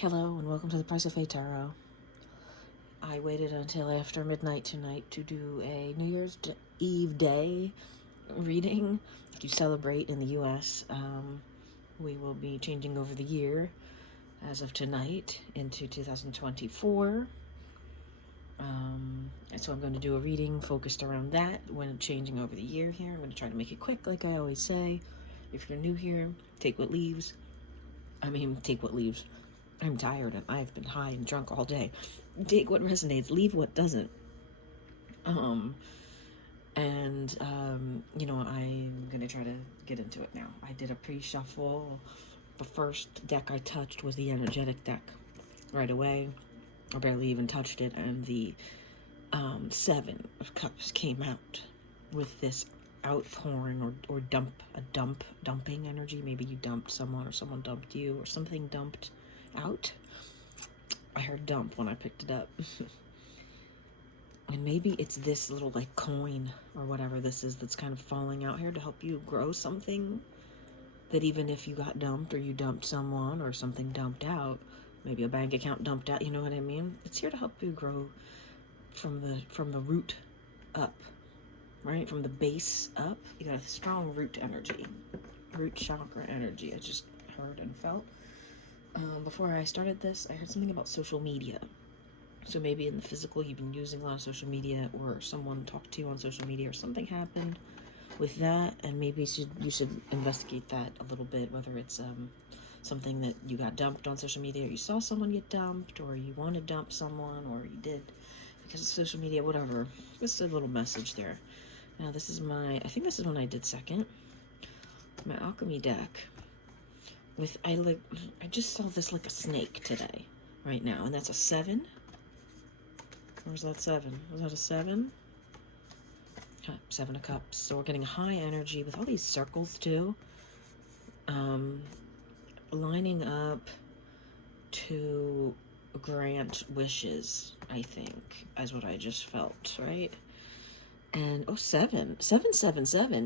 Hello and welcome to the Price of Fate Tarot. I waited until after midnight tonight to do a New Year's Eve day reading to celebrate in the U.S. We will be changing over the year as of tonight into 2024. So I'm going to do a reading focused around that when changing over the year here. I'm going to try to make it quick like I always say. If you're new here, take what leaves. Take what leaves. I'm tired and I've been high and drunk all day. Take what resonates, leave what doesn't. I'm gonna try to get into it now. I did a pre-shuffle. The first deck I touched was the energetic deck right away. I barely even touched it, and the Seven of Cups came out with this outpouring or dumping energy. Maybe you dumped someone or someone dumped you or something dumped out. I heard dump when I picked it up. And maybe it's this little like coin or whatever this is that's kind of falling out here to help you grow something, that even if you got dumped or you dumped someone or something dumped out, maybe a bank account dumped out, you know what I mean? It's here to help you grow from the root up, right? From the base up. You got a strong root energy, root chakra energy. I just heard and felt. Before I started this, I heard something about social media. So maybe in the physical, you've been using a lot of social media, or someone talked to you on social media, or something happened with that, and maybe you should investigate that a little bit, whether it's something that you got dumped on social media, or you saw someone get dumped, or you want to dump someone, or you did because of social media, whatever. Just a little message there. Now I think this is one I did second. My alchemy deck. I just saw this like a snake today, right now, and that's a 7. Where's that 7? Was that a 7? 7 of Cups. So we're getting high energy with all these circles too, lining up to grant wishes, I think, is what I just felt, right? And 7.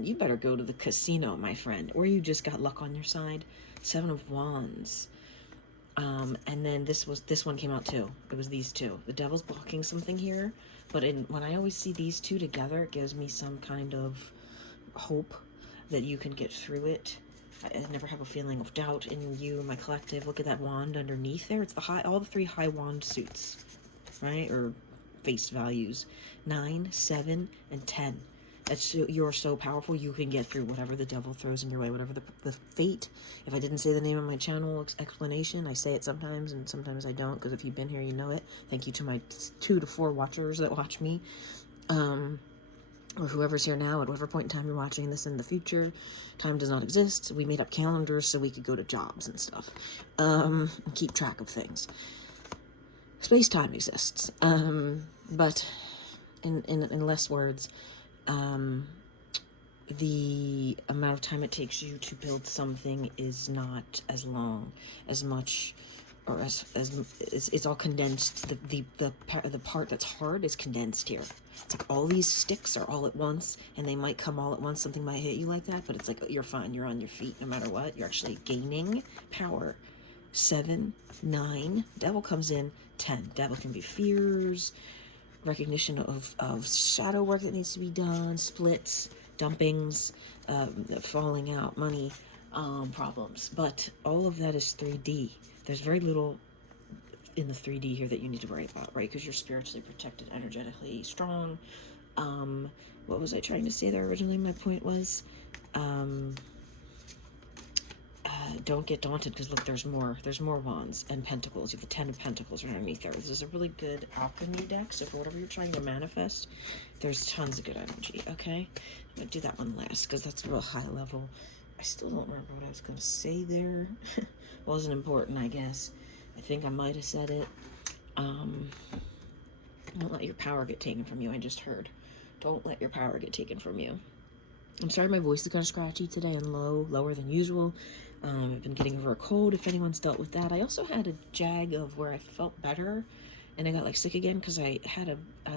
You better go to the casino, my friend, or you just got luck on your side. 7 of Wands. And then this one came out too. It was these two. The Devil's blocking something here, but when I always see these two together, it gives me some kind of hope that you can get through it. I never have a feeling of doubt in you, my collective. Look at that wand underneath there. It's all the 3 high wand suits, right? Or face values. 9, 7, and 10. You're so powerful, you can get through whatever the devil throws in your way, whatever the fate. If I didn't say the name of my channel explanation, I say it sometimes and sometimes I don't, because if you've been here, you know it. Thank you to my 2 to 4 watchers that watch me, or whoever's here now at whatever point in time you're watching this in the future. Time does not exist. We made up calendars so we could go to jobs and stuff, and keep track of things. Space-time exists, but in less words, the amount of time it takes you to build something is not as long, as much, or as it's all condensed. The part that's hard is condensed here. It's like all these sticks are all at once, and they might come all at once. Something might hit you like that, but it's like you're fine. You're on your feet no matter what. You're actually gaining power. 7, 9. Devil comes in. 10. Devil can be fears, recognition of shadow work that needs to be done, splits, dumpings, falling out, money problems. But all of that is 3D. There's very little in the 3D here that you need to worry about, right? Because you're spiritually protected, energetically strong. What was I trying to say there originally? My point was, don't get daunted, because look, there's more wands and pentacles. You have the 10 of Pentacles underneath there. This is a really good alchemy deck, so for whatever you're trying to manifest, there's tons of good energy. Okay, I'm gonna do that one last because that's real high level. I still don't remember what I was gonna say there. Wasn't important, I guess. I think I might have said it. Don't let your power get taken from you. I just heard, don't let your power get taken from you. I'm sorry my voice is kind of scratchy today and lower than usual. I've been getting over a cold, if anyone's dealt with that. I also had a jag of where I felt better, and I got like sick again because I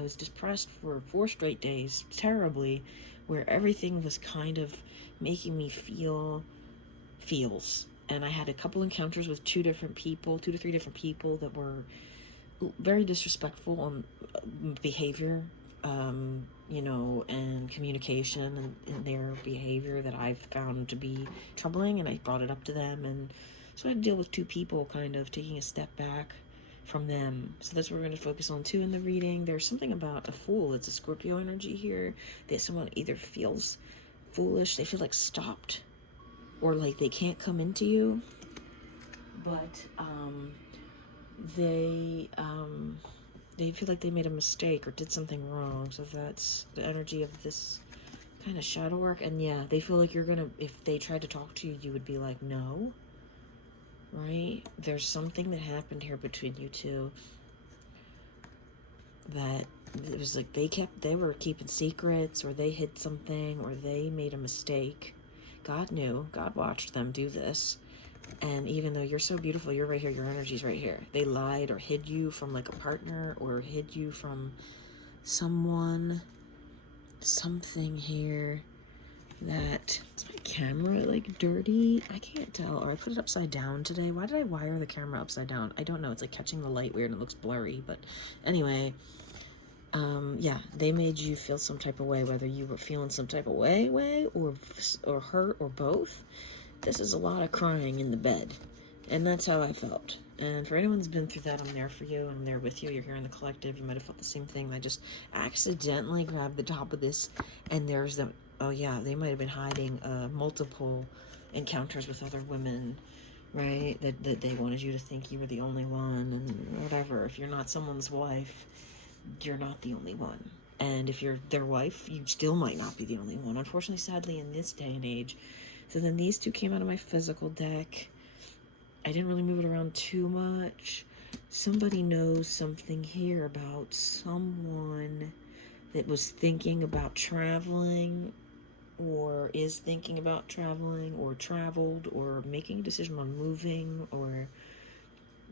was depressed for 4 straight days, terribly, where everything was kind of making me feels. And I had a couple encounters with two to three different people that were very disrespectful on behavior, and communication and their behavior that I've found to be troubling, and I brought it up to them, and so I had to deal with two people kind of taking a step back from them. So that's what we're going to focus on too in the reading. There's something about a fool. It's a Scorpio energy here, that someone either feels foolish, they feel like stopped, or like they can't come into you, but they feel like they made a mistake or did something wrong. So that's the energy of this kind of shadow work. And yeah, they feel like if they tried to talk to you, you would be like, no, right? There's something that happened here between you two that it was like they were keeping secrets, or they hid something, or they made a mistake. God knew, God watched them do this. And even though you're so beautiful, you're right here, your energy's right here. They lied or hid you from like a partner, or hid you from someone, something here. That, is my camera like dirty? I can't tell. Or I put it upside down today. Why did I wire the camera upside down? I don't know. It's like catching the light weird and it looks blurry. But anyway, yeah, they made you feel some type of way, whether you were feeling some type of way, or hurt, or both. This is a lot of crying in the bed, and that's how I felt. And for anyone that's been through that, I'm there for you. I'm there with you. You're here in the collective. You might have felt the same thing. I just accidentally grabbed the top of this, and there's them. Oh yeah, they might have been hiding multiple encounters with other women, right? That they wanted you to think you were the only one, and whatever. If you're not someone's wife, you're not the only one. And if you're their wife, you still might not be the only one. Unfortunately, sadly, in this day and age. So then these two came out of my physical deck. I didn't really move it around too much. Somebody knows something here about someone that was thinking about traveling, or is thinking about traveling, or traveled, or making a decision on moving, or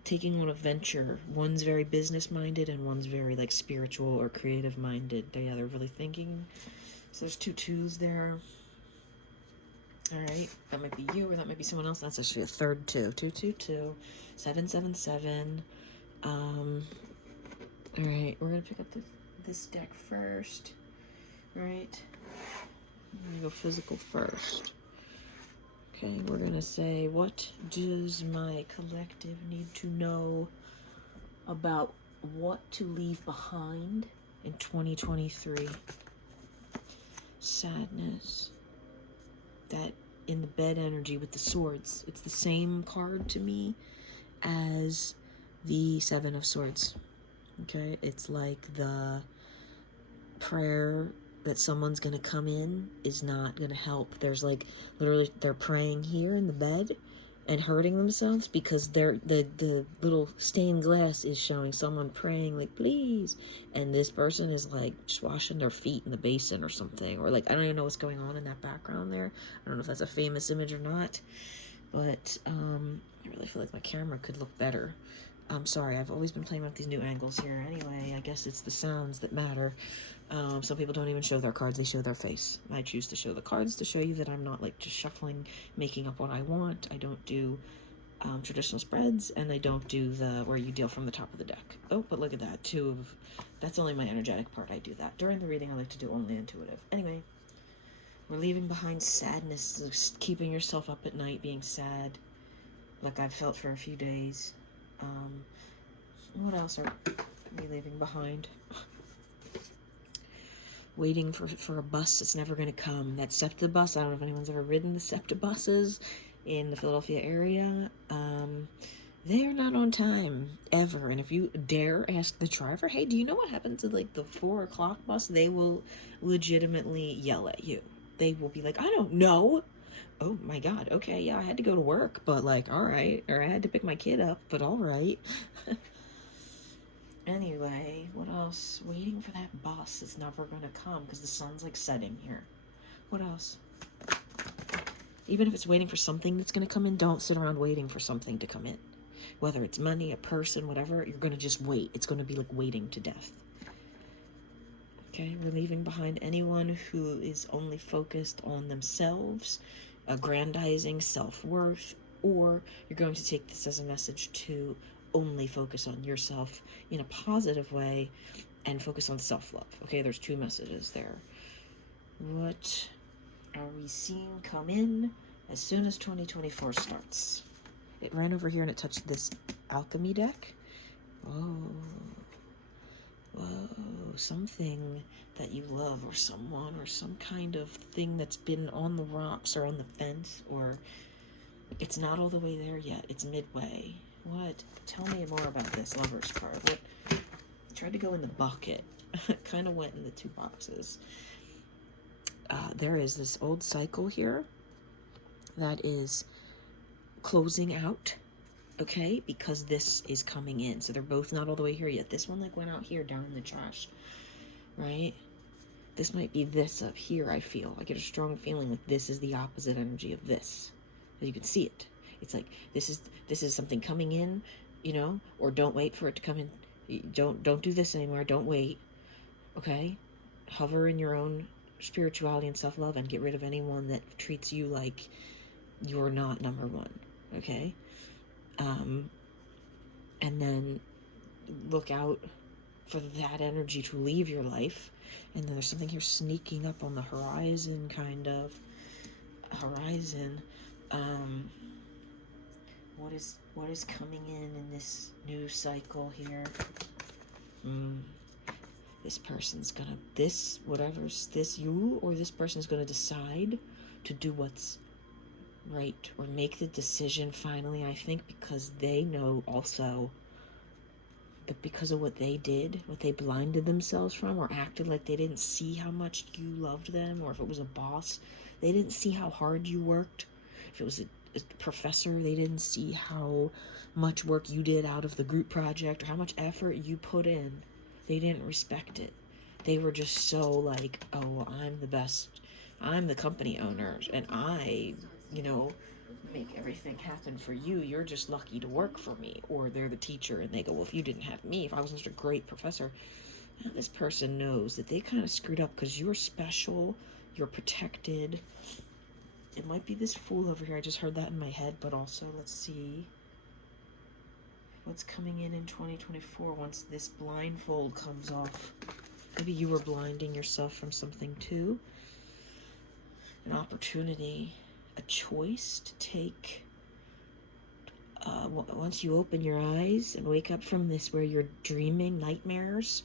taking on a venture. One's very business minded and one's very like spiritual or creative minded. They're really thinking. So there's two twos there. All right, that might be you, or that might be someone else. That's actually a third two. 222, 777. All right, we're gonna pick up this deck first. All right, I'm gonna go physical first. Okay, we're gonna say, what does my collective need to know about what to leave behind in 2023? Sadness. That in the bed energy with the swords, it's the same card to me as the Seven of Swords. Okay, it's like the prayer that someone's gonna come in is not gonna help. There's like literally they're praying here in the bed and hurting themselves because the little stained glass is showing someone praying like, please, and this person is like just washing their feet in the basin or something, or like I don't even know what's going on in that background there. I don't know if that's a famous image or not, but I really feel like my camera could look better. I'm sorry, I've always been playing with these new angles here. Anyway, I guess it's the sounds that matter. Some people don't even show their cards, they show their face. I choose to show the cards to show you that I'm not like just shuffling, making up what I want. I don't do traditional spreads, and I don't do the where you deal from the top of the deck. Oh, but look at that, that's only my energetic part. I do that. During the reading, I like to do only intuitive. Anyway, we're leaving behind sadness, just keeping yourself up at night, being sad, like I've felt for a few days. What else are we leaving behind? Waiting for a bus that's never going to come. That SEPTA bus, I don't know if anyone's ever ridden the SEPTA buses in the Philadelphia area. They're not on time, ever. And if you dare ask the driver, hey, do you know what happened to like the 4 o'clock bus? They will legitimately yell at you. They will be like, I don't know. Oh my God, okay, yeah, I had to go to work, but like, all right. Or I had to pick my kid up, but all right. Anyway, what else? Waiting for that bus that's never gonna come because the sun's like setting here. What else? Even if it's waiting for something that's gonna come in, don't sit around waiting for something to come in. Whether it's money, a person, whatever, you're gonna just wait. It's gonna be like waiting to death. Okay, we're leaving behind anyone who is only focused on themselves, aggrandizing self-worth, or you're going to take this as a message to only focus on yourself in a positive way and focus on self-love. Okay, there's two messages there. What are we seeing come in as soon as 2024 starts? It ran over here and it touched this alchemy deck. Whoa. Whoa. Something that you love, or someone, or some kind of thing that's been on the rocks or on the fence, or it's not all the way there yet. It's midway. What? Tell me more about this Lover's card. What? I tried to go in the bucket. Kind of went in the two boxes. There is this old cycle here that is closing out, okay, because this is coming in. So they're both not all the way here yet. This one like went out here down in the trash, right? This might be this up here. I get a strong feeling like this is the opposite energy of this. You can see it. It's like this is something coming in, you know, or don't wait for it to come in. Don't do this anymore. Don't wait. Okay? Hover in your own spirituality and self-love and get rid of anyone that treats you like you're not number one. Okay? And then look out for that energy to leave your life. And then there's something here sneaking up on the horizon, kind of. Horizon. What is coming in this new cycle here? This person's gonna, you or this person's gonna decide to do what's right, or make the decision finally, I think, because they know also that because of what they did, what they blinded themselves from, or acted like they didn't see how much you loved them, or if it was a boss, they didn't see how hard you worked. If it was a professor, they didn't see how much work you did out of the group project, or how much effort you put in. They didn't respect it. They were just so like, oh, well, I'm the best. I'm the company owner, and I, make everything happen for you. You're just lucky to work for me. Or they're the teacher, and they go, well, if you didn't have me, if I wasn't such a great professor. Now this person knows that they kind of screwed up because you're special, you're protected. It might be this fool over here. I just heard that in my head, but also let's see what's coming in 2024 once this blindfold comes off. Maybe you were blinding yourself from something too. An opportunity, a choice to take. Once you open your eyes and wake up from this where you're dreaming nightmares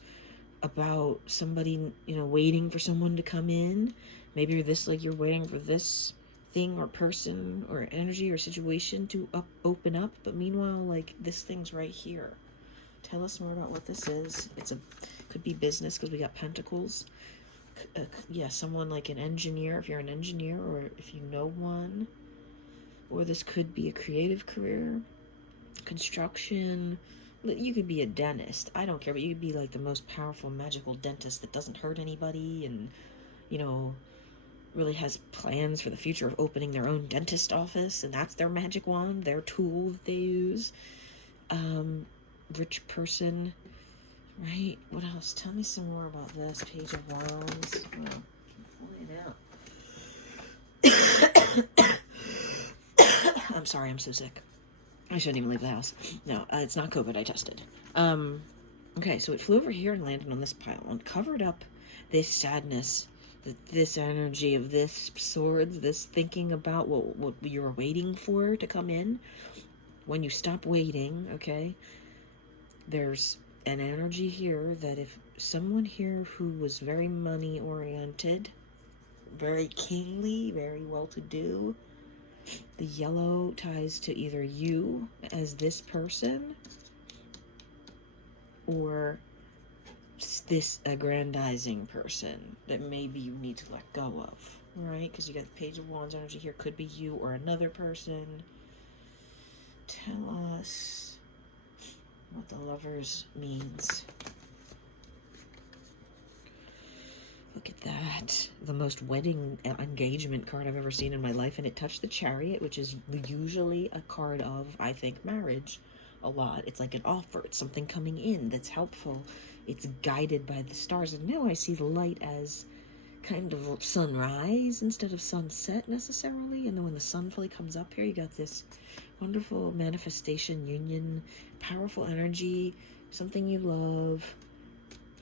about somebody, waiting for someone to come in. Maybe you're you're waiting for this thing or person or energy or situation to open up, but meanwhile, this thing's right here. Tell us more about what this is. Could be business because we got pentacles. Someone like an engineer, if you're an engineer, or if you know one. Or this could be a creative career, construction. You could be a dentist. I don't care, but you could be the most powerful magical dentist that doesn't hurt anybody, and really has plans for the future of opening their own dentist office, and that's their magic wand, their tool that they use. Rich person, right? What else? Tell me some more about this Page of Wands. I'm sorry, I'm so sick. I shouldn't even leave the house. No, it's not COVID, I tested. Okay, so it flew over here and landed on this pile and covered up this sadness, this energy of this swords, this thinking about what you're waiting for to come in. When you stop waiting, okay, there's an energy here that if someone here who was very money-oriented, very kingly, very well-to-do, the yellow ties to either you as this person or this aggrandizing person that maybe you need to let go of, right? Because you got the Page of Wands energy here. Could be you or another person. Tell us what the Lovers means. Look at that. The most wedding engagement card I've ever seen in my life, and it touched the Chariot, which is usually a card of, I think, marriage a lot. It's like an offer. It's something coming in that's helpful. It's guided by the stars. And now I see the light as kind of sunrise instead of sunset necessarily. And then when the sun fully comes up here, you got this wonderful manifestation, union, powerful energy, something you love.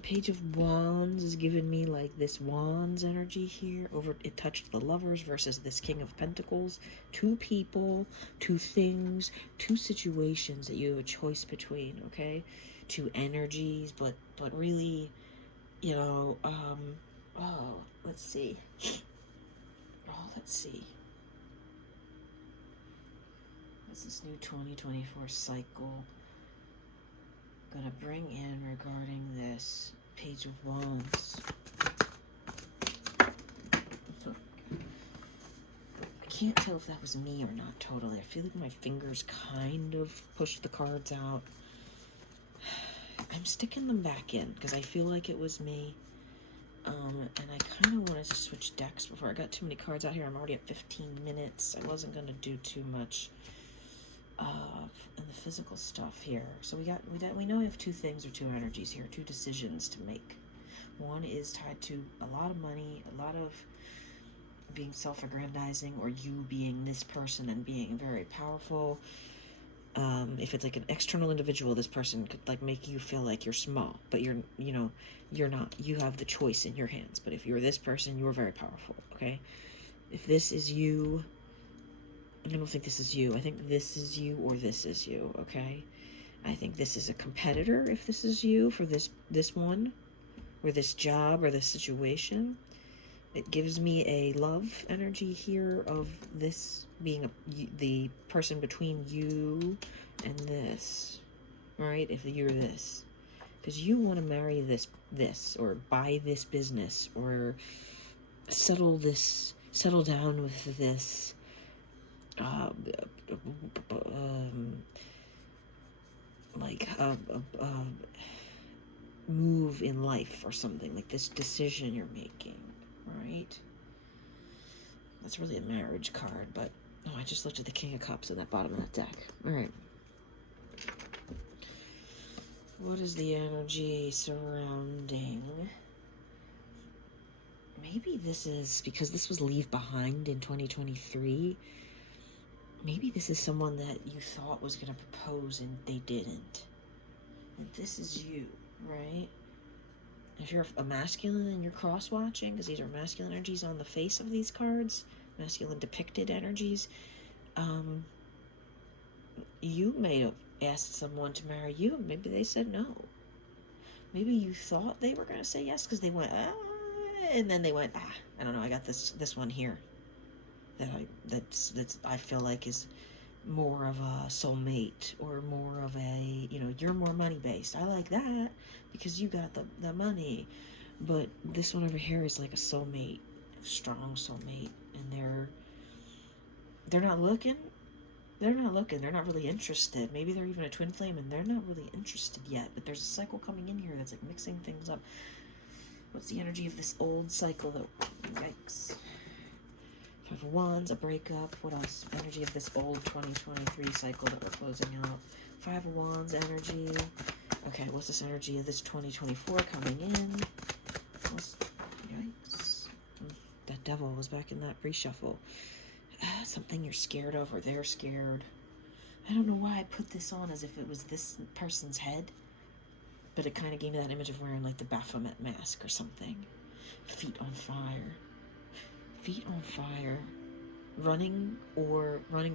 Page of Wands is giving me like this Wands energy here. Over it touched the Lovers versus this King of Pentacles. Two people, two things, two situations that you have a choice between, okay? Two energies, but really, you know, oh, let's see. Let's see. What's this new 2024 cycle gonna bring in regarding this Page of Wands? I can't tell if that was me or not totally. I feel like my fingers kind of pushed the cards out. I'm sticking them back in because I feel like it was me. And I kind of wanted to switch decks before I got too many cards out here. I'm already at 15 minutes. I wasn't going to do too much in the physical stuff here. So we know we have two things or two energies here, two decisions to make. One is tied to a lot of money, a lot of being self-aggrandizing, or you being this person and being very powerful. If it's like an external individual, this person could like make you feel like you're small, but you're not. You have the choice in your hands. But if you're this person, you're very powerful, okay? If this is you, and I don't think this is you. I think this is you or this is you, okay? I think this is a competitor if this is you for this one, or this job or this situation. It gives me a love energy here of this being the person between you and this, right? If you're this, because you want to marry this, or buy this business, or settle down with this, move in life or something, like this decision you're making, right? That's really a marriage card, but I just looked at the King of Cups in that bottom of that deck. All right. What is the energy surrounding? Maybe this is because this was Leave Behind in 2023. Maybe this is someone that you thought was going to propose and they didn't. And this is you, right? If you're a masculine and you're cross-watching, because these are masculine energies on the face of these cards, masculine depicted energies, you may have asked someone to marry you, and maybe they said no. Maybe you thought they were going to say yes because they went, and then they went, I don't know, I got this one here that I feel like is more of a soulmate, or more of a, you're more money based. I like that because you got the money. But this one over here is like a soulmate, a strong soulmate, and they're not looking. They're not really interested. Maybe they're even a twin flame and they're not really interested yet, but there's a cycle coming in here that's like mixing things up. What's the energy of this old cycle that, yikes. Five of Wands, a breakup. What else? Energy of this old 2023 cycle that we're closing out. Five of Wands energy. Okay, what's this energy of this 2024 coming in? Yikes. That devil was back in that reshuffle. Something you're scared of, or they're scared. I don't know why I put this on as if it was this person's head, but it kind of gave me that image of wearing like the Baphomet mask or something. Feet on fire. Feet on fire. Running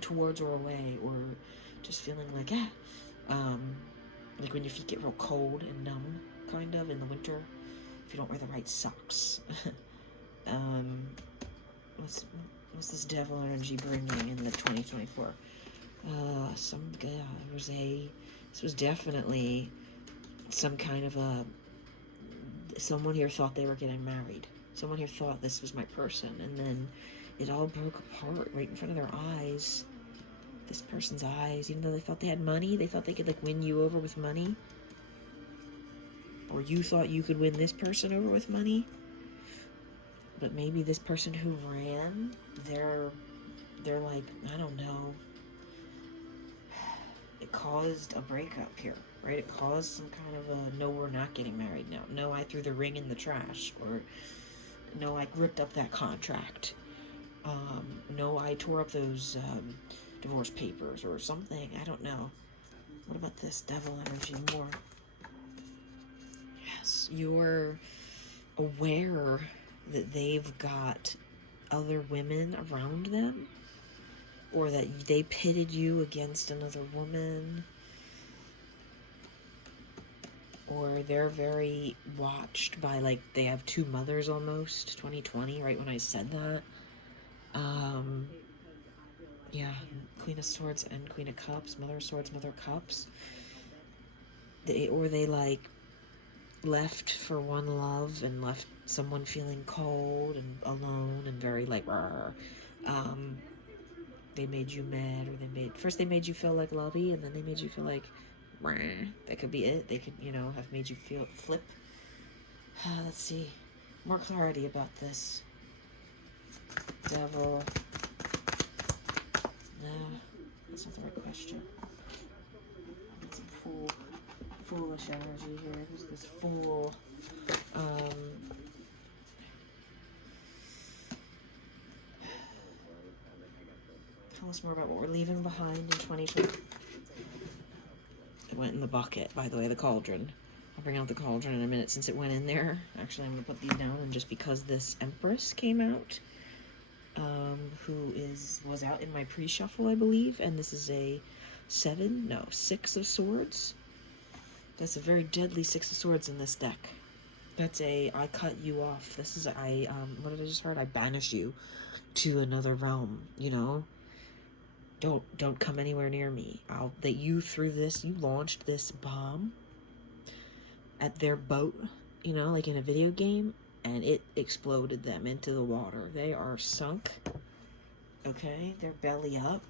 towards or away, or just feeling like, like when your feet get real cold and numb, kind of, in the winter, if you don't wear the right socks. What's this devil energy bringing in the 2024? This was definitely some kind of someone here thought they were getting married. Someone here thought this was my person, and then it all broke apart right in front of their eyes. This person's eyes, even though they thought they had money, they thought they could like win you over with money. Or you thought you could win this person over with money. But maybe this person who ran, they're like, I don't know. It caused a breakup here, right? It caused some kind of a, no, we're not getting married now. No, I threw the ring in the trash. Or no, I ripped up that contract. No, I tore up those divorce papers or something. I don't know. What about this devil energy more? Yes, you're aware that they've got other women around them, or that they pitted you against another woman, or they're very watched by, like, they have two mothers almost. 2020, right when I said that. Yeah, Queen of Swords and Queen of Cups, Mother of Swords, Mother of Cups. They like left for one love and left someone feeling cold and alone and very like, they made you mad, or they made you feel like lovey, and then they made you feel like, that could be it. They could, have made you feel flip. Let's see, more clarity about this. Devil. No, that's not the right question. Get some foolish energy here. Who's this fool? Tell us more about what we're leaving behind in 2020. It went in the bucket, by the way, the cauldron. I'll bring out the cauldron in a minute since it went in there. Actually, I'm going to put these down, and just because this Empress came out, who was out in my pre-shuffle, I believe, and this is a 6 of swords. That's a very deadly 6 of swords in this deck. That's I cut you off. This is what did I just heard? I banish you to another realm, Don't come anywhere near me. You launched this bomb at their boat, like in a video game, and it exploded them into the water. They are sunk. Okay, they're belly up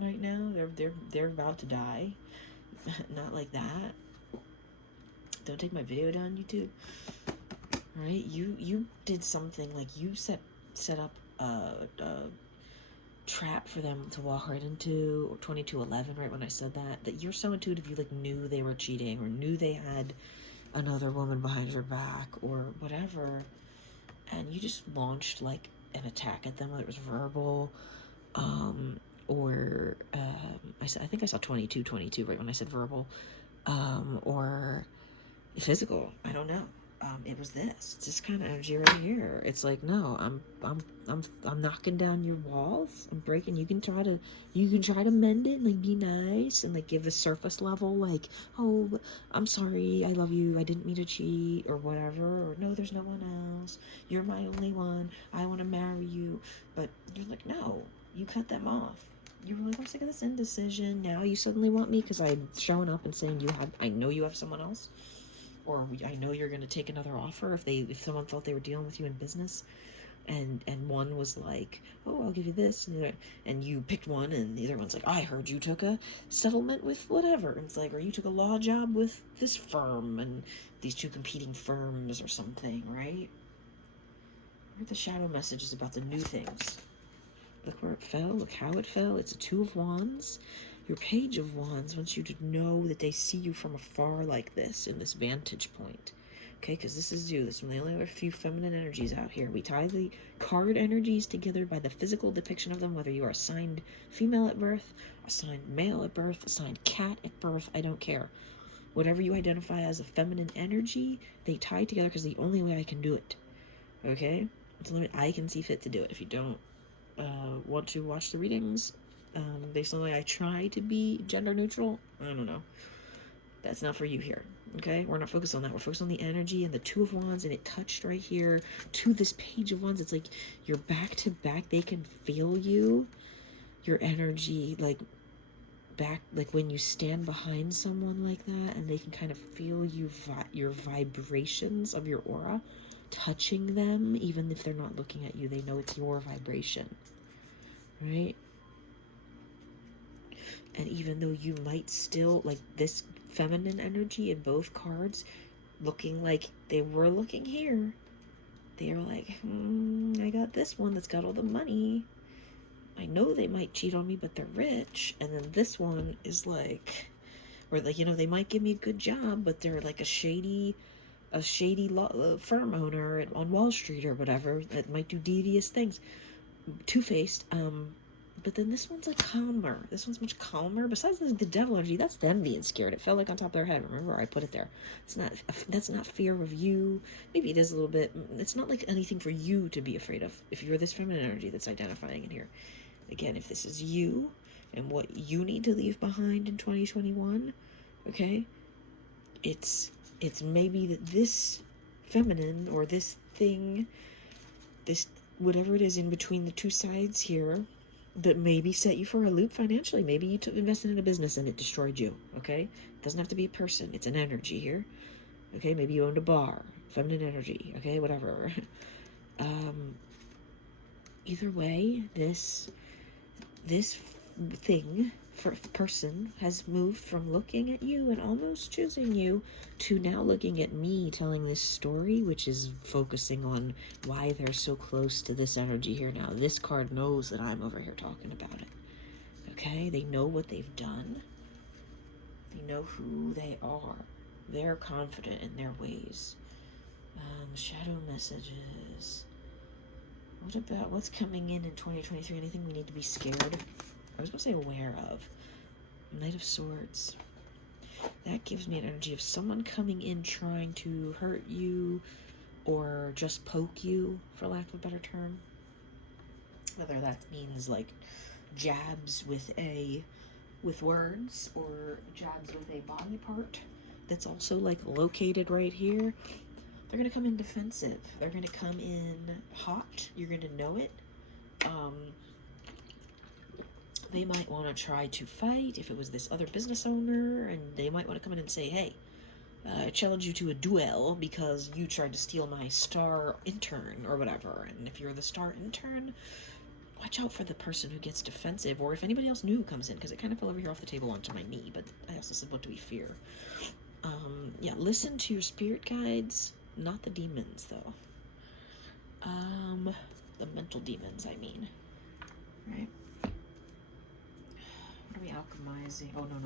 right now. They're about to die. Not like that. Don't take my video down, YouTube. Right? You did something, like you set up a trap for them to walk right into, or 2211, right when I said that you're so intuitive, you like knew they were cheating, or knew they had another woman behind your back, or whatever, and you just launched like an attack at them, whether it was verbal, or I think I saw 2222 right when I said verbal, or physical. I don't know. It was this. It's this kind of energy right here. It's like, no, I'm knocking down your walls. I'm breaking. You can try to mend it and like be nice and like give the surface level, like, oh, I'm sorry, I love you, I didn't mean to cheat, or whatever, or no, there's no one else, you're my only one, I want to marry you. But you're like, no, you cut them off. You were like, I'm sick of this indecision. Now you suddenly want me because I'm showing up and saying I know you have someone else. Or I know you're going to take another offer if someone thought they were dealing with you in business, and one was like, oh, I'll give you this, and you picked one, and the other one's like, I heard you took a settlement with whatever, and it's like, or you took a law job with this firm, and these two competing firms or something, right? What are the shadow messages about the new things? Look where it fell, look how it fell. It's a 2 of Wands. Your Page of Wands wants you to know that they see you from afar like this, in this vantage point. Okay, because this is you. This is one of the only other few feminine energies out here. We tie the card energies together by the physical depiction of them, whether you are assigned female at birth, assigned male at birth, assigned cat at birth, I don't care. Whatever you identify as a feminine energy, they tie together because the only way I can do it. Okay? It's the only way I can see fit to do it. If you don't want to watch the readings, based on the way I try to be gender neutral, I don't know. That's not for you here, okay? We're not focused on that. We're focused on the energy and the 2 of Wands, and it touched right here to this Page of Wands. It's like you're back to back. They can feel you, your energy, like back, like when you stand behind someone like that, and they can kind of feel your vibrations of your aura touching them, even if they're not looking at you. They know it's your vibration, right? And even though you might still, like this feminine energy in both cards, looking like they were looking here, they are like, I got this one that's got all the money. I know they might cheat on me, but they're rich. And then this one is like, or like, they might give me a good job, but they're like a shady firm owner on Wall Street or whatever that might do devious things. Two-faced, but then this one's like calmer. This one's much calmer. Besides the devil energy, that's them being scared. It fell like on top of their head. Remember, I put it there. It's not. That's not fear of you. Maybe it is a little bit. It's not like anything for you to be afraid of. If you're this feminine energy that's identifying in here, again, if this is you and what you need to leave behind in 2021, okay, it's maybe that this feminine or this thing, this whatever it is in between the two sides here, that maybe set you for a loop financially. Maybe you invested in a business and it destroyed you, okay? It doesn't have to be a person. It's an energy here, okay? Maybe you owned a bar, feminine energy, okay? Whatever. Either way, this thing, for person, has moved from looking at you and almost choosing you to now looking at me telling this story, which is focusing on why they're so close to this energy here now. This card knows that I'm over here talking about it. Okay? They know what they've done. They know who they are. They're confident in their ways. Shadow messages. What about what's coming in 2023? Anything we need to be scared? I was going to say aware of. Knight of Swords. That gives me an energy of someone coming in trying to hurt you or just poke you, for lack of a better term. Whether that means like jabs with words or jabs with a body part that's also like located right here. They're going to come in defensive. They're going to come in hot. You're going to know it. They might want to try to fight if it was this other business owner, and they might want to come in and say, hey, I challenge you to a duel because you tried to steal my star intern or whatever. And if you're the star intern, watch out for the person who gets defensive, or if anybody else new comes in, because it kind of fell over here off the table onto my knee, but I also said, what do we fear? Yeah, listen to your spirit guides, not the demons, though. The mental demons, I mean. Right? What are we alchemizing? Oh, no.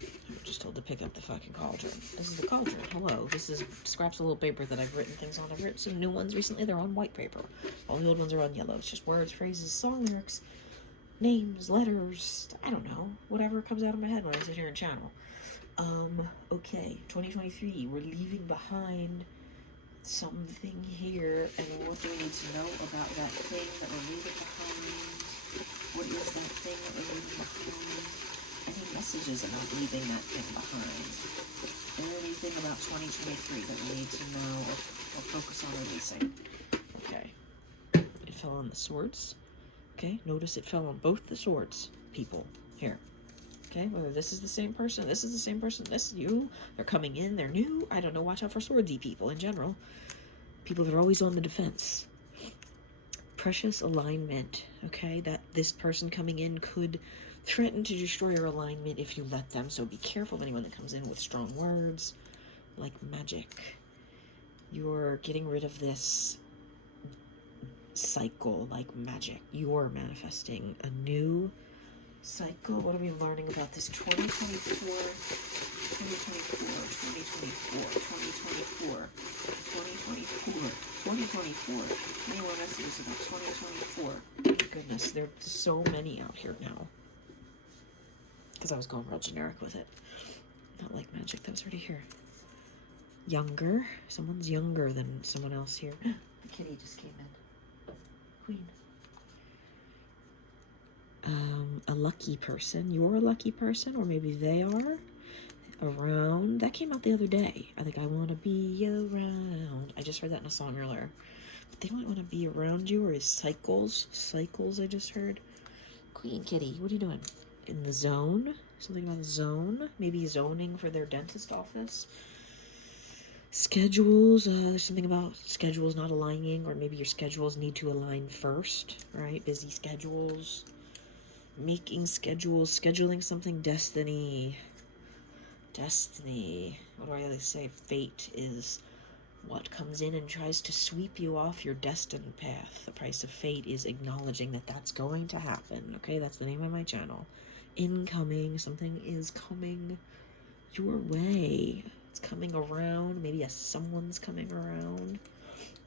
I'm just told to pick up the fucking cauldron. This is the cauldron. Hello. This is scraps of little paper that I've written things on. I've written some new ones recently. They're on white paper. All the old ones are on yellow. It's just words, phrases, song lyrics, names, letters. I don't know. Whatever comes out of my head when I sit here and channel. Okay. 2023. We're leaving behind something here. And what do we need to know about that thing that we're leaving behind? What is that thing that we're leaving behind? Any messages about leaving that thing behind? Anything about 2023 that we need to know or focus on releasing? Okay. It fell on the swords. Okay. Notice it fell on both the swords, people. Here. Okay. Whether this is the same person, this is the same person, this is you. They're coming in. They're new. I don't know. Watch out for swordsy people in general. People that are always on the defense. Precious alignment. Okay. That this person coming in could threaten to destroy your alignment if you let them, so be careful of anyone that comes in with strong words, like magic. You're getting rid of this cycle like magic. You're manifesting a new cycle. What are we learning about this 2024? 20 more messages about 2024. Goodness, there's so many out here now. Because I was going real generic with it. Not like magic, that was already here. Younger. Someone's younger than someone else here. The kitty just came in. Queen. A lucky person. You're a lucky person, or maybe they are. Around. That came out the other day. I think I want to be around. I just heard that in a song earlier. But they might want to be around you, or is cycles. Cycles, I just heard. Queen kitty, what are you doing? In the zone? Something about zone? Maybe zoning for their dentist office? Schedules. There's something about schedules not aligning, or maybe your schedules need to align first, right? Busy schedules. Making schedules. Scheduling something. Destiny. Destiny. What do I really say? Fate is what comes in and tries to sweep you off your destined path. The price of fate is acknowledging that that's going to happen. Okay, that's the name of my channel. Incoming. Something is coming your way. It's coming around. Maybe someone's coming around.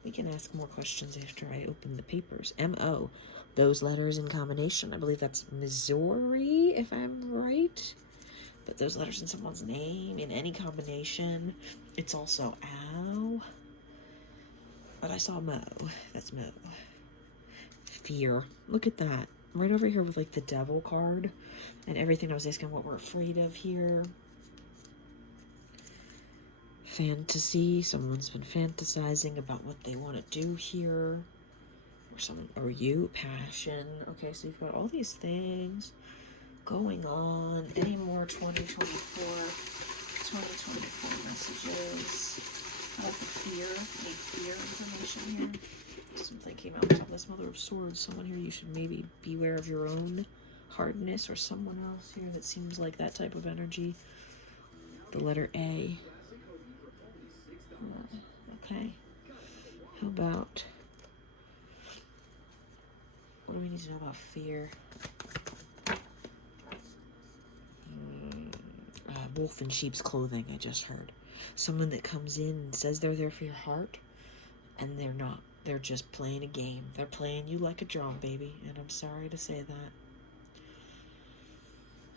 We can ask more questions after I open the papers. M-O. Those letters in combination. I believe that's Missouri, if I'm right. But those letters in someone's name, in any combination, it's also ow. But I saw Mo. That's Mo. Fear. Look at that. Right over here with like the devil card and everything. I was asking what we're afraid of here. Fantasy. Someone's been fantasizing about what they want to do here. Or you. Passion. Okay, so you've got all these things going on. Any more 2024 messages? I like the fear. Any fear information here? Something came out on top of this Mother of Swords. Someone here, you should maybe beware of your own hardness, or someone else here that seems like that type of energy. The letter A. Okay. How about, what do we need to know about fear? Wolf in sheep's clothing, I just heard. Someone that comes in and says they're there for your heart, and they're not. They're just playing a game. They're playing you like a drum, baby, and I'm sorry to say that.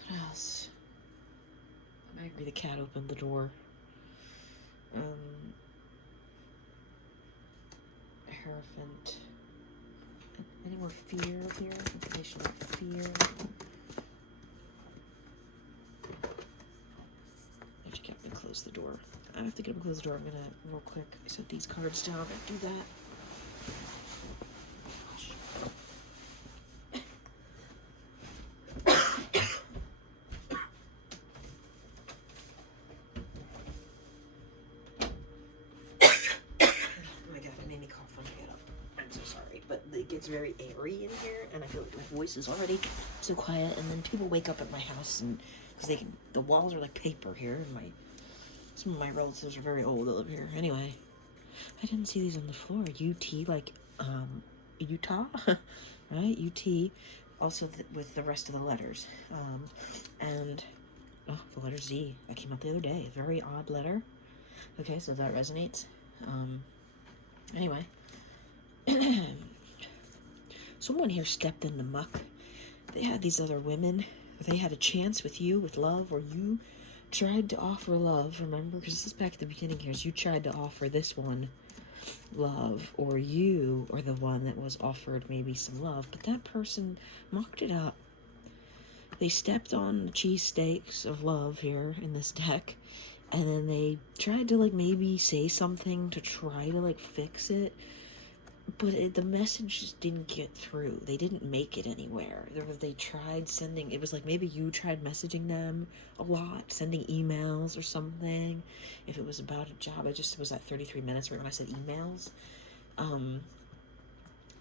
What else? I'm angry the cat opened the door. Hierophant. Any more fear here? Information about fear. I have to get up and close the door. I have to get up and close the door. I'm gonna, real quick, set these cards down and do that. It's very airy in here, and I feel like my voice is already so quiet, and then people wake up at my house, and because the walls are like paper here, and some of my relatives are very old that live here. Anyway, I didn't see these on the floor. UT, like Utah, right? UT, also with the rest of the letters, and oh, the letter Z that came out the other day. A very odd letter. Okay, so that resonates. Anyway. Someone here stepped in the muck. They had these other women. They had a chance with you, with love, or you tried to offer love, remember? Because this is back at the beginning here. So you tried to offer this one love, or you are the one that was offered maybe some love, but that person mucked it up. They stepped on the cheesesteaks of love here in this deck, and then they tried to like maybe say something to try to like fix it. But the message just didn't get through. They didn't make it anywhere. They tried sending, it was like maybe you tried messaging them a lot, sending emails or something. If it was about a job, it was at 33 minutes right when I said emails.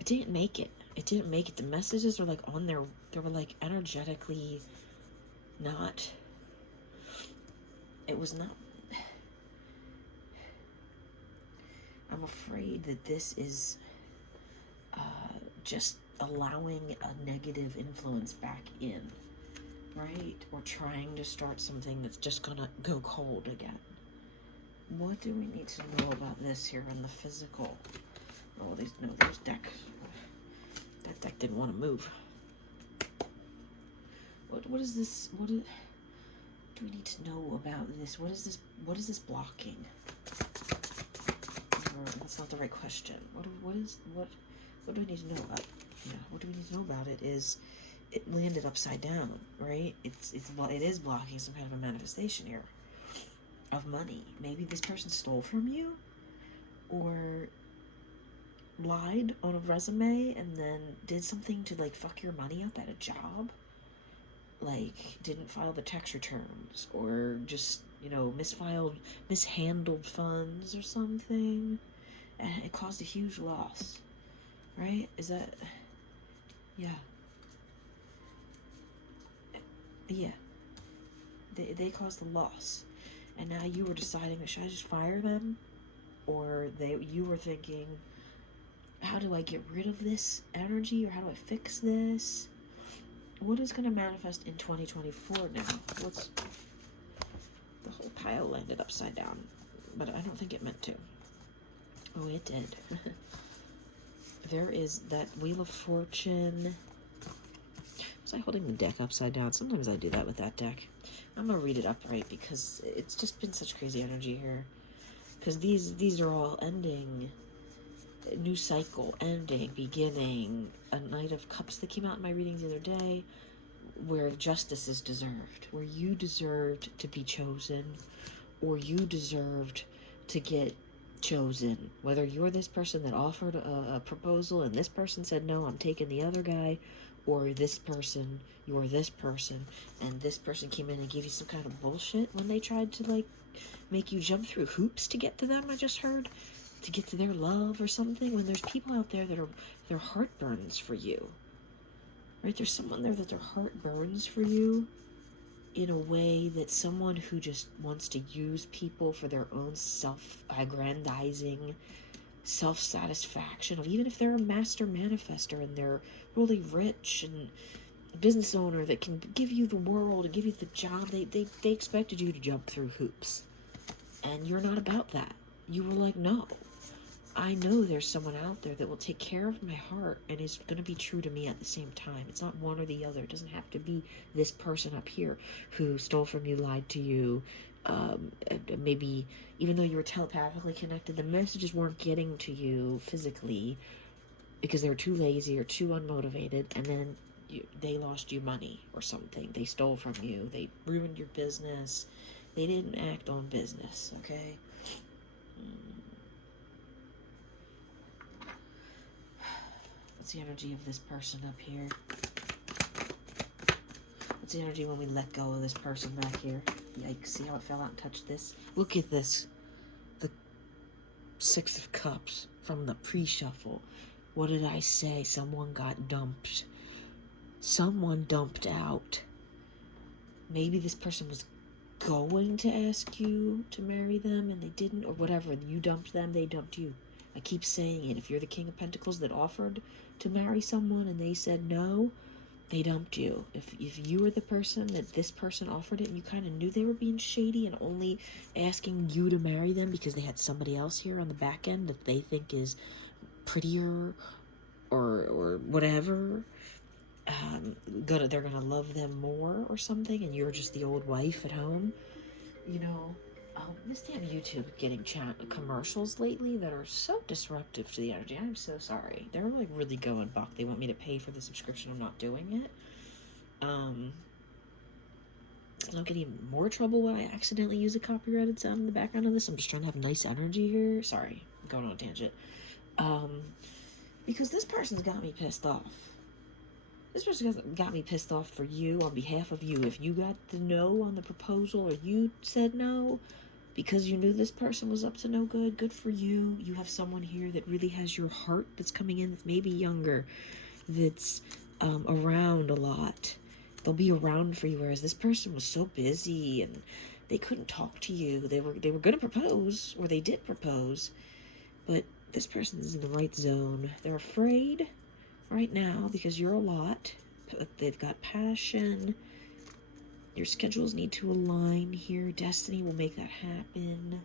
It didn't make it. It didn't make it. The messages were like on there. They were like energetically not, it was not. I'm afraid that this is just allowing a negative influence back in, right? Or trying to start something that's just gonna go cold again. What do we need to know about this here in the physical? Oh, there's deck. That deck didn't want to move. What is this? What do we need to know about this? What is this blocking? That's not the right question. What do we need to know about? Yeah, what do we need to know about it is it landed upside down, right? It is blocking some kind of a manifestation here of money. Maybe this person stole from you or lied on a resume and then did something to like fuck your money up at a job. Like didn't file the tax returns or just, mishandled funds or something. And it caused a huge loss, right? Is that, yeah. Yeah. They caused the loss. And now you were deciding, should I just fire them? Or you were thinking, how do I get rid of this energy? Or how do I fix this? What is going to manifest in 2024 now? The whole pile landed upside down. But I don't think it meant to. Oh, it did. There is that Wheel of Fortune. Was I holding the deck upside down? Sometimes I do that with that deck. I'm gonna read it upright because it's just been such crazy energy here. Because these are all ending. A new cycle, ending, beginning. A Knight of Cups that came out in my readings the other day, where justice is deserved, where you deserved to be chosen, or you deserved to get chosen. Whether you're this person that offered a proposal and this person said no, I'm taking the other guy, or this person, you're this person, and this person came in and gave you some kind of bullshit when they tried to like make you jump through hoops to get to them. I just heard, to get to their love or something. When there's people out there that are, their heart burns for you, right? There's someone there that their heart burns for you in a way that someone who just wants to use people for their own self-aggrandizing self-satisfaction, of even if they're a master manifester and they're really rich and business owner that can give you the world and give you the job, they expected you to jump through hoops, and you're not about that. You were like, no, I know there's someone out there that will take care of my heart and is going to be true to me at the same time. It's not one or the other. It doesn't have to be this person up here who stole from you, lied to you. Maybe even though you were telepathically connected, the messages weren't getting to you physically because they were too lazy or too unmotivated, and then they lost you money or something. They stole from you. They ruined your business. They didn't act on business, okay? What's the energy of this person up here? What's the energy when we let go of this person back here? Yikes, see how it fell out and touched this? Look at this. The Six of Cups from the pre-shuffle. What did I say? Someone got dumped. Someone dumped out. Maybe this person was going to ask you to marry them and they didn't, or whatever. You dumped them, they dumped you. I keep saying it. If you're the King of Pentacles that offered to marry someone and they said no, they dumped you. If you were the person that this person offered it and you kind of knew they were being shady and only asking you to marry them because they had somebody else here on the back end that they think is prettier or whatever, they're gonna love them more or something, and you're just the old wife at home, you know. This damn YouTube getting commercials lately that are so disruptive to the energy. I'm so sorry. They're like really going buck. They want me to pay for the subscription. I'm not doing it. I don't get even more trouble when I accidentally use a copyrighted sound in the background of this. I'm just trying to have nice energy here. Sorry, I'm going on a tangent. Because this person's got me pissed off. This person got me pissed off for you, on behalf of you. If you got the no on the proposal or you said no because you knew this person was up to no good, good for you. You have someone here that really has your heart, that's coming in, that's maybe younger, that's around a lot. They'll be around for you, whereas this person was so busy and they couldn't talk to you. They were going to propose, or they did propose, but this person's in the right zone. They're afraid right now because you're a lot. They've got passion. Your schedules need to align here. Destiny will make that happen.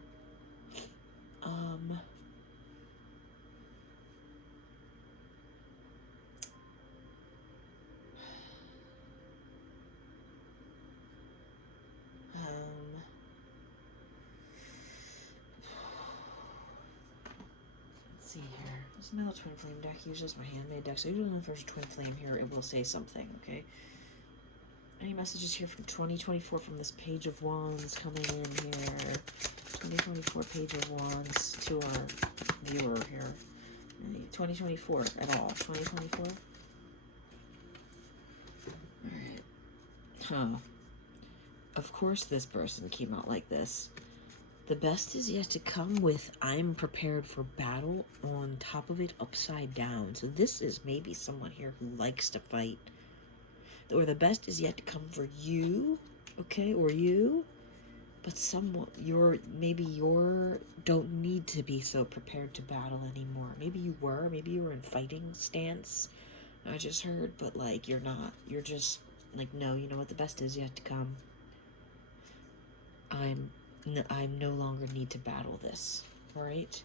Let's see here. This is my little twin flame deck. Usually it's my handmade deck. So usually if there's a twin flame here, it will say something, okay? Any messages here from 2024 from this Page of Wands coming in here? 2024 Page of Wands to our viewer here. 2024 at all? 2024? Alright. Huh. Of course this person came out like this. The best is yet to come with I'm prepared for battle on top of it upside down. So this is maybe someone here who likes to fight. Or the best is yet to come for you, okay, or you, but someone, maybe you don't need to be so prepared to battle anymore. Maybe you were in fighting stance, I just heard, but like, you're not. You're just like, no, you know what, the best is yet to come. I'm no longer need to battle this, all right?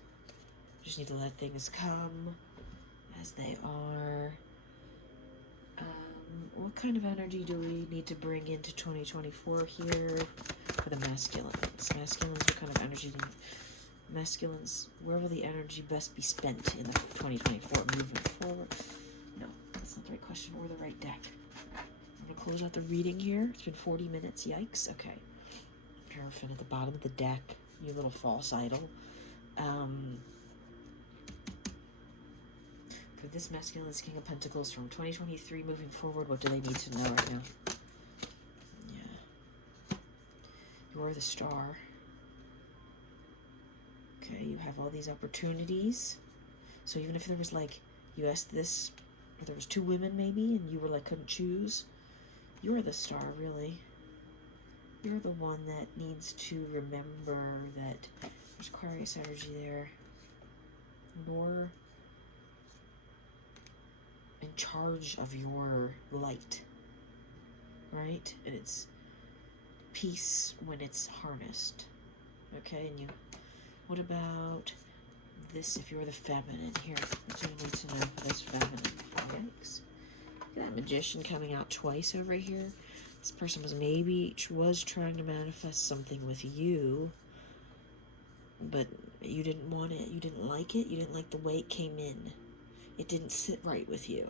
Just need to let things come as they are. What kind of energy do we need to bring into 2024 here for the masculines? Masculines, what kind of energy do masculines, where will the energy best be spent in the 2024 moving forward? No, that's not the right question or the right deck. I'm going to close out the reading here. It's been 40 minutes. Yikes. Okay. Hierophant at the bottom of the deck. You little false idol. For this masculine, this King of Pentacles from 2023 moving forward, what do they need to know right now? Yeah. You're the star. Okay, you have all these opportunities. So even if there was like, you asked this, or there was two women maybe, and you were like, couldn't choose, you're the star, really. You're the one that needs to remember that there's Aquarius energy there. You're in charge of your light, right? And it's peace when it's harnessed. Okay, and you, what about this if you're the feminine? Here, what do you need to know for this feminine? Yikes. Look at that Magician coming out twice over here. This person was trying to manifest something with you, but you didn't want it, you didn't like it, you didn't like the way it came in. It didn't sit right with you.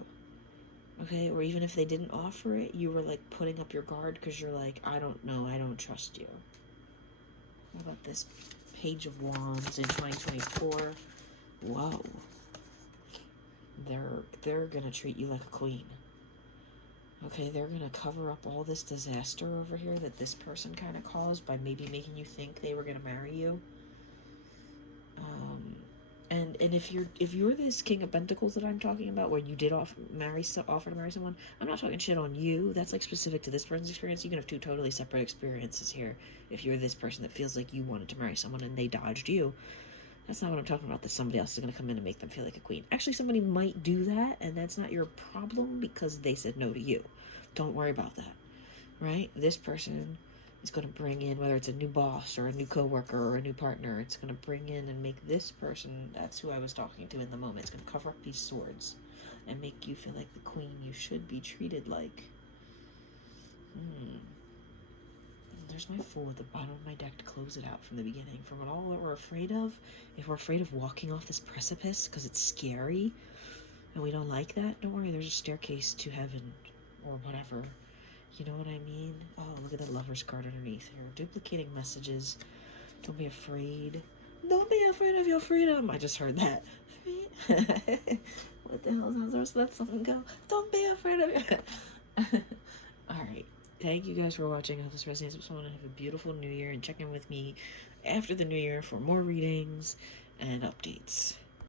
Okay, or even if they didn't offer it, you were like putting up your guard because you're like, I don't know, I don't trust you. What about this Page of Wands in 2024? Whoa. They're gonna treat you like a queen. Okay, they're gonna cover up all this disaster over here that this person kind of caused by maybe making you think they were gonna marry you. And if you're this King of Pentacles that I'm talking about, where you did offer to marry someone, I'm not talking shit on you. That's like specific to this person's experience. You can have two totally separate experiences here. If you're this person that feels like you wanted to marry someone and they dodged you, that's not what I'm talking about. That somebody else is going to come in and make them feel like a queen. Actually, somebody might do that, and that's not your problem because they said no to you. Don't worry about that, right? This person is going to bring in, whether it's a new boss or a new coworker or a new partner, it's going to bring in and make this person, that's who I was talking to in the moment, it's going to cover up these swords and make you feel like the queen you should be treated like. There's my Fool at the bottom of my deck to close it out from the beginning. From all that we're afraid of, if we're afraid of walking off this precipice because it's scary and we don't like that, don't worry, there's a staircase to heaven or whatever. You know what I mean? Oh, look at that Lover's card underneath here. Duplicating messages. Don't be afraid. Don't be afraid of your freedom. I just heard that. What the hell sounds worse? Let something go. Don't be afraid of your... Alright. Thank you guys for watching. I hope this resonates with someone. Have a beautiful new year and check in with me after the new year for more readings and updates.